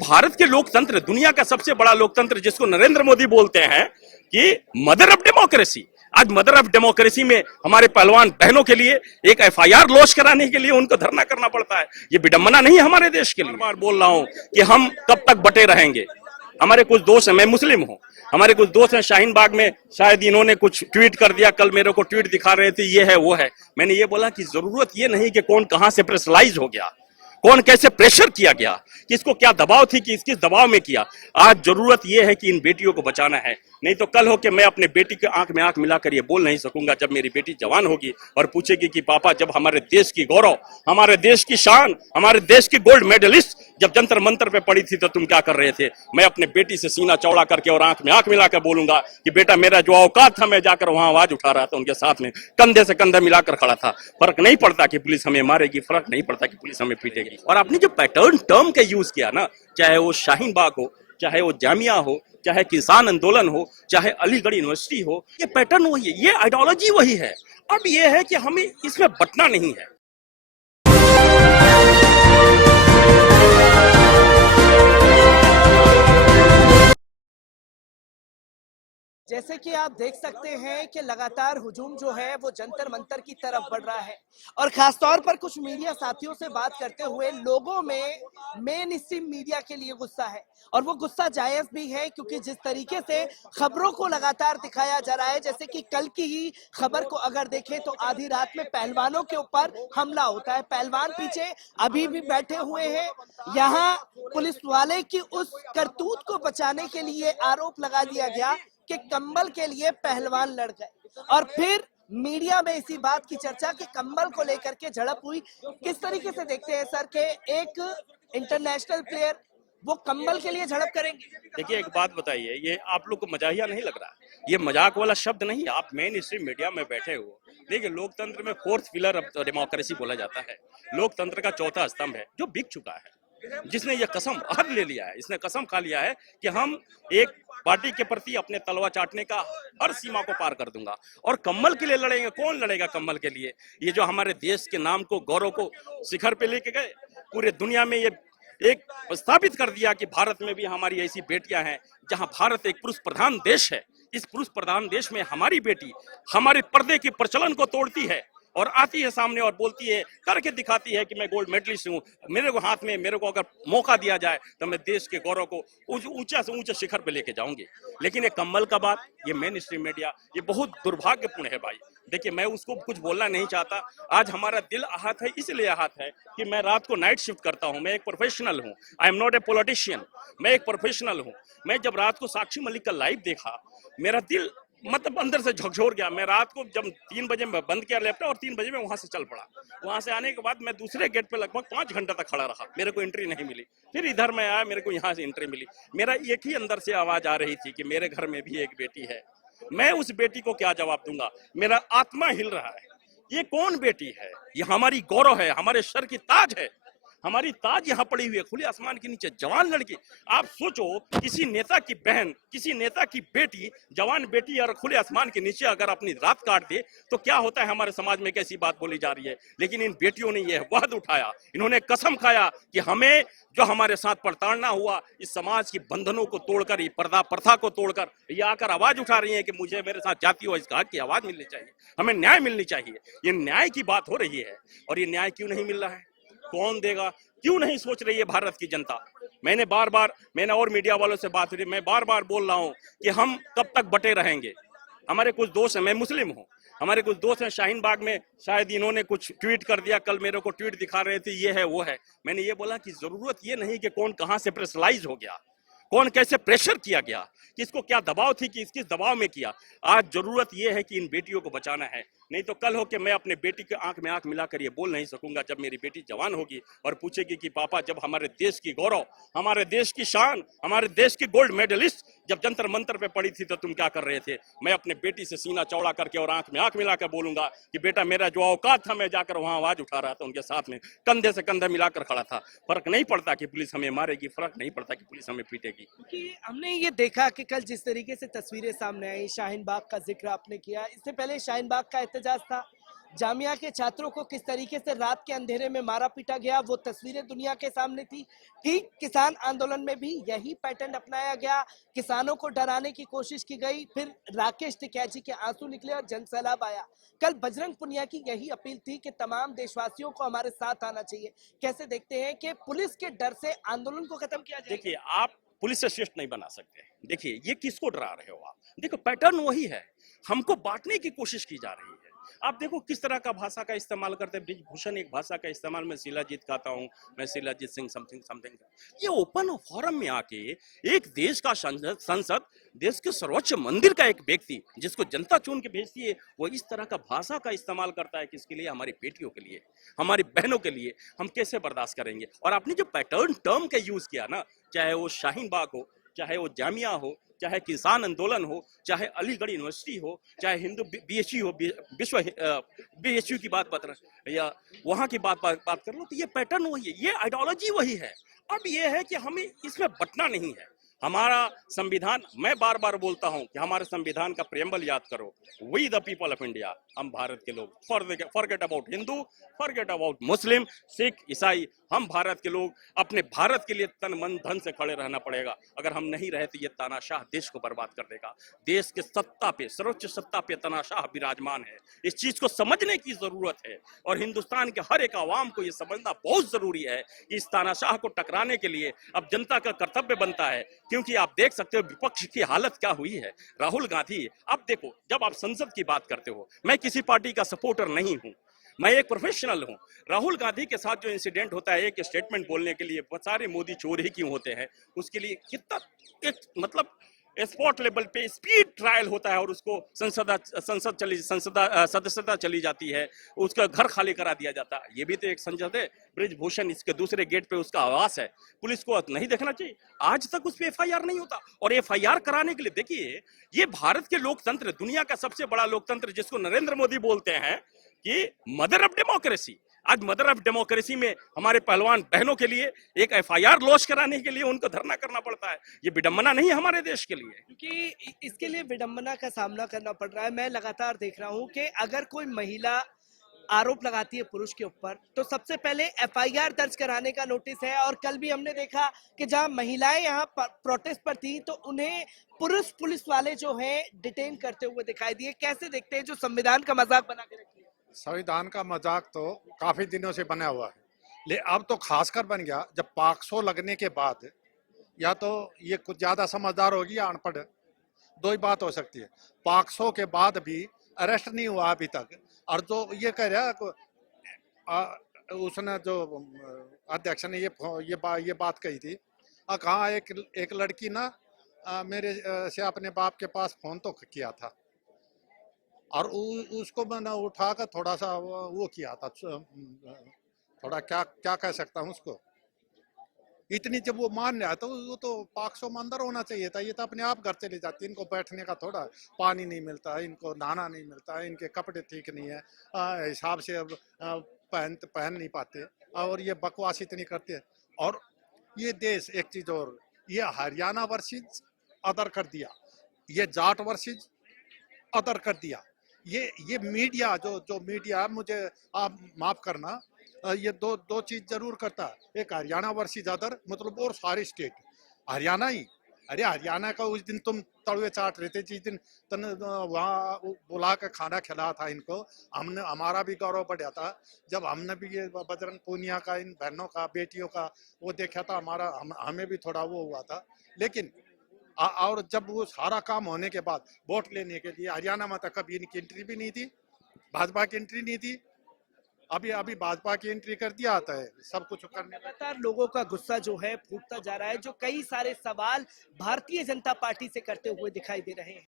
भारत के लोकतंत्र, दुनिया का सबसे बड़ा लोकतंत्र जिसको नरेंद्र मोदी बोलते हैं कि मदर ऑफ डेमोक्रेसी, आज मदर ऑफ डेमोक्रेसी में हमारे पहलवान बहनों के लिए एक एफआईआर लॉन्च कराने के लिए उनको धरना करना पड़ता है। ये विडंबना नहीं है हमारे देश के लिए। बार बोल रहा हूं कि हम कब तक बटे रहेंगे। हमारे कुछ दोस्त हैं, मैं मुस्लिम हूं, हमारे कुछ दोस्त हैं शाहीन बाग में, शायद इन्होंने कुछ ट्वीट कर दिया, कल मेरे को ट्वीट दिखा रहे थे, ये है वो है। मैंने ये बोला कि जरूरत ये नहीं कि कौन कहां से प्रेशराइज हो गया, कौन कैसे प्रेशर किया गया, किसको क्या दबाव थी, कि किस दबाव में किया। आज जरूरत यह है कि इन बेटियों को बचाना है। नहीं तो कल हो के मैं अपने बेटी के आंख में आंख मिलाकर ये बोल नहीं सकूंगा जब मेरी बेटी जवान होगी और पूछेगी कि पापा, जब हमारे देश की गौरव, हमारे देश की शान, हमारे देश की गोल्ड मेडलिस्ट जब जंतर मंतर पे पड़ी थी तो तुम क्या कर रहे थे। मैं अपने बेटी से सीना चौड़ा करके और आंख में आंख मिलाकर बोलूंगा कि बेटा, मेरा जो औकात था मैं जाकर वहां आवाज उठा रहा था, उनके साथ में कंधे से कंधा मिलाकर खड़ा था। फर्क नहीं पड़ता कि पुलिस हमें मारेगी, फर्क नहीं पड़ता कि पुलिस हमें पीटेगी। और आपने जो पैटर्न टर्म का यूज किया ना, चाहे वो शाहीन बाग हो, चाहे वो जामिया हो, चाहे किसान आंदोलन हो, चाहे अलीगढ़ यूनिवर्सिटी हो, ये पैटर्न वही है, ये आइडियोलॉजी वही है। अब ये है कि हमें इसमें बटना नहीं है। जैसे कि आप देख सकते हैं कि लगातार हुजूम जो है वो जंतर मंतर की तरफ बढ़ रहा है और खासतौर पर कुछ मीडिया साथियों से बात करते हुए लोगों में मेन स्ट्रीम मीडिया के लिए गुस्सा है और वो गुस्सा जायज भी है, क्योंकि जिस तरीके से खबरों को लगातार दिखाया जा रहा है, जैसे कि कल की ही खबर को अगर देखें तो आधी रात में पहलवानों के ऊपर हमला होता है, पहलवान पीछे अभी भी बैठे हुए हैं। यहाँ पुलिस वाले की उस करतूत को बचाने के लिए आरोप लगा दिया गया कि कंबल के लिए पहलवान लड़ गए और फिर मीडिया में इसी बात की चर्चा कि कंबल को लेकर के झड़प हुई। किस तरीके से देखते हैं सर के एक इंटरनेशनल प्लेयर वो कंबल के लिए झड़प करेंगे? देखिए, एक बात बताइए, ये आप लोग को मजाहिया नहीं लग रहा? ये मजाक वाला शब्द नहीं है। आप मेन स्ट्रीम मीडिया में बैठे हो, देखिए, लोकतंत्र में फोर्थ पिलर ऑफ डेमोक्रेसी बोला जाता है, लोकतंत्र का चौथा स्तंभ है, जो बिक चुका है। जिसने ये कसम अहद ले लिया है, इसने कसम खा लिया है कि हम एक पार्टी के प्रति अपने तलवा चाटने का हर सीमा को पार कर दूंगा और कम्बल के लिए लड़ेंगे। कौन लड़ेगा कम्बल के लिए? ये जो हमारे देश के नाम को, गौरव को शिखर पे लेके गए, पूरे दुनिया में ये एक स्थापित कर दिया कि भारत में भी हमारी ऐसी बेटियां हैं। जहां भारत एक पुरुष प्रधान देश है, इस पुरुष प्रधान देश में हमारी बेटी हमारे पर्दे के प्रचलन को तोड़ती है और आती है सामने और बोलती है, करके दिखाती है कि मैं गोल्ड मेडलिस्ट हूँ। मेरे को हाथ में, मेरे को अगर मौका दिया जाए तो मैं देश के गौरव को ऊंचा से ऊंचे शिखर पे लेके जाऊंगी। लेकिन ये कम्बल का बात, ये मेन स्ट्रीम मीडिया, ये बहुत दुर्भाग्यपूर्ण है भाई। देखिए, मैं उसको कुछ बोलना नहीं चाहता। आज हमारा दिल आहत है, इसलिए आहत है कि मैं रात को नाइट शिफ्ट करता हूं। मैं एक प्रोफेशनल हूं, I am not a politician. मैं एक प्रोफेशनल हूं। मैं जब रात को साक्षी मलिक का लाइव देखा, मेरा दिल मतलब अंदर से झकझोर गया। मैं रात को जब 3 बजे में बंद किया लैपटॉप और 3 बजे में वहां से चल पड़ा। वहां से आने के बाद मैं दूसरे गेट पे लगभग 5 घंटा तक खड़ा रहा, मेरे को एंट्री नहीं मिली। फिर इधर मैं आया, मेरे को यहाँ से एंट्री मिली। मेरा एक ही अंदर से आवाज आ रही थी कि मेरे घर में भी एक बेटी है, मैं उस बेटी को क्या जवाब दूंगा। मेरा आत्मा हिल रहा है। ये कौन बेटी है? ये हमारी गौरव है, हमारे सर की ताज है। हमारी ताज यहाँ पड़ी हुई है खुले आसमान के नीचे, जवान लड़की। आप सोचो, किसी नेता की बहन, किसी नेता की बेटी, जवान बेटी और खुले आसमान के नीचे अगर अपनी रात काट दे तो क्या होता है? हमारे समाज में कैसी बात बोली जा रही है। लेकिन इन बेटियों ने यह वहद उठाया, इन्होंने कसम खाया कि हमें जो हमारे साथ प्रताड़ना हुआ, इस समाज की बंधनों को तोड़कर, ये पर्दा प्रथा को तोड़कर ये आकर आवाज उठा रही है कि मुझे, मेरे साथ जाति हो इसका हक की आवाज मिलनी चाहिए, हमें न्याय मिलनी चाहिए। ये न्याय की बात हो रही है और ये न्याय क्यों नहीं मिल रहा है? कौन देगा? क्यों नहीं सोच रही है भारत की जनता? मैंने और मीडिया वालों से बात हुई, मैं बार बार बोल रहा हूं कि हम कब तक बटे रहेंगे। हमारे कुछ दोस्त हैं, मैं मुस्लिम हूं, हमारे कुछ दोस्त हैं शाहीन बाग में, शायद इन्होंने कुछ ट्वीट कर दिया, कल मेरे को ट्वीट दिखा रहे थे, ये है वो है। मैंने ये बोला कि जरूरत ये नहीं कि कौन कहां से प्रेशराइज हो गया, कौन कैसे प्रेशर किया गया, किसको क्या दबाव थी, कि किस दबाव में किया। आज जरूरत यह है कि इन बेटियों को बचाना है। नहीं तो कल हो के मैं अपने बेटी के आंख में आंख मिलाकर ये बोल नहीं सकूंगा जब मेरी बेटी जवान होगी और पूछेगी कि पापा, जब हमारे देश की गौरव, हमारे देश की शान, हमारे देश की गोल्ड मेडलिस्ट जब जंतर मंतर पे पड़ी थी तो तुम क्या कर रहे थे। मैं अपने बेटी से सीना चौड़ा करके और आंख में आंख मिलाकर बोलूंगा कि बेटा, मेरा जो औकात था मैं जाकर वहां आवाज उठा रहा था, उनके साथ में कंधे से कंधा मिलाकर खड़ा था। फर्क नहीं पड़ता कि पुलिस हमें मारेगी, फर्क नहीं पड़ता कि पुलिस हमें पीटेगी। क्योंकि हमने ये देखा कि कल जिस तरीके से तस्वीरें सामने आई, शाहीन बाग का जिक्र आपने किया, इससे पहले शाहीन बाग का एहतजाज था, जामिया के छात्रों को किस तरीके से रात के अंधेरे में मारा पीटा गया, वो तस्वीरें दुनिया के सामने थी। ठीक किसान आंदोलन में भी यही पैटर्न अपनाया गया, किसानों को डराने की कोशिश की गई, फिर राकेश टिकैत के आंसू निकले और जन सैलाब आया। कल बजरंग पुनिया की यही अपील थी कि तमाम देशवासियों को हमारे साथ आना चाहिए। कैसे देखते हैं कि पुलिस के डर से आंदोलन को खत्म किया जाए? देखिए, आप पुलिस से श्रेष्ठ नहीं बना सकते। देखिए, ये किसको डरा रहे हो आप? देखो, पैटर्न वही है, हमको बांटने की कोशिश की जा रही है। आप देखो किस तरह का भाषा का इस्तेमाल करते हैं। ब्रिजभूषण एक भाषा का इस्तेमाल, मैं शिलाजीत कहता हूँ, मैं शिलाजीत सिंह समथिंग समथिंग। ये ओपन फोरम में आके एक देश का संसद, देश के सर्वोच्च मंदिर का एक व्यक्ति जिसको जनता चुन के भेजती है, वो इस तरह का भाषा का इस्तेमाल करता है। किसके लिए? हमारी बेटियों के लिए, हमारी बहनों के लिए। हम कैसे बर्दाश्त करेंगे? और आपने जो पैटर्न टर्म का यूज किया ना, चाहे वो शाहीन बाग हो, चाहे वो जामिया हो, चाहे किसान आंदोलन हो, चाहे अलीगढ़ यूनिवर्सिटी हो, चाहे हिंदू बीएचयू हो, विश्व बीएचयू की बात रहे या वहां की बात कर लो, तो ये पैटर्न वही है, ये आइडियोलॉजी वही है। अब ये है कि हमें इसमें बटना नहीं है। हमारा संविधान, मैं बार बार बोलता हूं कि हमारे संविधान का प्रेम्बल याद करो, we the people of India, हम भारत के लोग। Forget about Hindu, forget about Muslim, Sikh, ईसाई, हम भारत के लोग। अपने भारत के लिए तन मन धन से खड़े रहना पड़ेगा। अगर हम नहीं रहे तो ये तानाशाह देश को बर्बाद कर देगा। देश के सत्ता पे, सर्वोच्च सत्ता पे तानाशाह विराजमान है। इस चीज को समझने की जरूरत है और हिंदुस्तान के हर एक आवाम को ये समझना बहुत जरूरी है। इस तानाशाह को टकराने के लिए अब जनता का कर्तव्य बनता है, क्योंकि आप देख सकते हो विपक्ष की हालत क्या हुई है। राहुल गांधी, अब देखो, जब आप संसद की बात करते हो, मैं किसी पार्टी का सपोर्टर नहीं हूं, मैं एक प्रोफेशनल हूं। राहुल गांधी के साथ जो इंसिडेंट होता है, एक स्टेटमेंट बोलने के लिए सारे मोदी चोर ही क्यों होते हैं, उसके लिए कितना एक मतलब स्पॉट लेवल पे स्पीड ट्रायल होता है और उसको सदस्यता चली जाती है, उसका घर खाली करा दिया जाता है। ये भी तो एक संसद है। ब्रिजभूषण, इसके दूसरे गेट पे उसका आवास है। पुलिस को नहीं देखना चाहिए? आज तक उस पर एफआईआर नहीं होता। और एफआईआर कराने के लिए देखिए, ये भारत के लोकतंत्र, दुनिया का सबसे बड़ा लोकतंत्र जिसको नरेंद्र मोदी बोलते हैं कि मदर ऑफ डेमोक्रेसी, आज मदर ऑफ डेमोक्रेसी में हमारे पहलवान बहनों के लिए एक एफआईआर लॉन्च कराने के लिए उनको धरना करना पड़ता है। ये विडंबना नहीं है हमारे देश के लिए? क्योंकि इसके लिए विडंबना का सामना करना पड़ रहा है। मैं लगातार देख रहा हूं कि अगर कोई महिला आरोप लगाती है पुरुष के ऊपर, तो सबसे पहले एफआईआर दर्ज कराने का नोटिस है। और कल भी हमने देखा कि जहां महिलाएं यहां प्रोटेस्ट पर थी, तो उन्हें पुरुष पुलिस वाले जो हैं डिटेन करते हुए दिखाई दिए। कैसे देखते हैं जो संविधान का मजाक बना के रखी है? संविधान का मजाक तो काफी दिनों से बना हुआ है, लेकिन अब तो खासकर बन गया जब पाक्सो लगने के बाद। या तो ये कुछ ज्यादा समझदार होगी या अनपढ़, दो ही बात हो सकती है। पाक्सो के बाद भी अरेस्ट नहीं हुआ अभी तक। और जो ये कह रहा है, उसने जो अध्यक्ष ने ये बात कही थी, कहाँ एक लड़की ना मेरे से अपने बाप के पास फोन तो किया था और उसको मैंने उठा कर थोड़ा सा वो किया था, थोड़ा क्या क्या कह सकता हूँ उसको। इतनी जब वो मान रहा तो वो तो 500 में अंदर होना चाहिए था। ये तो अपने आप घर चली जाती। इनको बैठने का थोड़ा पानी नहीं मिलता है, इनको नहाना नहीं मिलता है, इनके कपड़े ठीक नहीं है, हिसाब से अब पहन नहीं पाते और ये बकवास इतनी करते हैं। और ये देश एक चीज और, ये हरियाणा वर्सेस अदर कर दिया, ये जाट वर्सेस अदर कर दिया। ये मीडिया जो मीडिया, मुझे आप माफ करना, ये दो चीज जरूर करता है। एक हरियाणा वर्सेस अदर, मतलब और सारे स्टेट हरियाणा ही। अरे हरियाणा का उस दिन तुम तड़वे चाट रहे थे, जिस दिन तन वहाँ बुला कर खाना खिलाया था इनको, हमने, हमारा भी गौरव बढ़ा था जब हमने भी ये बजरंग पूनिया का, इन बहनों का, बेटियों का वो देखा था। हमें भी थोड़ा वो हुआ था। लेकिन और जब वो सारा काम होने के बाद वोट लेने के लिए हरियाणा में तक कभी इनकी एंट्री भी नहीं थी, भाजपा की एंट्री नहीं थी। अभी भाजपा की एंट्री कर दिया आता है सब कुछ करने में। लगातार लोगों का गुस्सा जो है फूटता जा रहा है, जो कई सारे सवाल भारतीय जनता पार्टी से करते हुए दिखाई दे रहे हैं।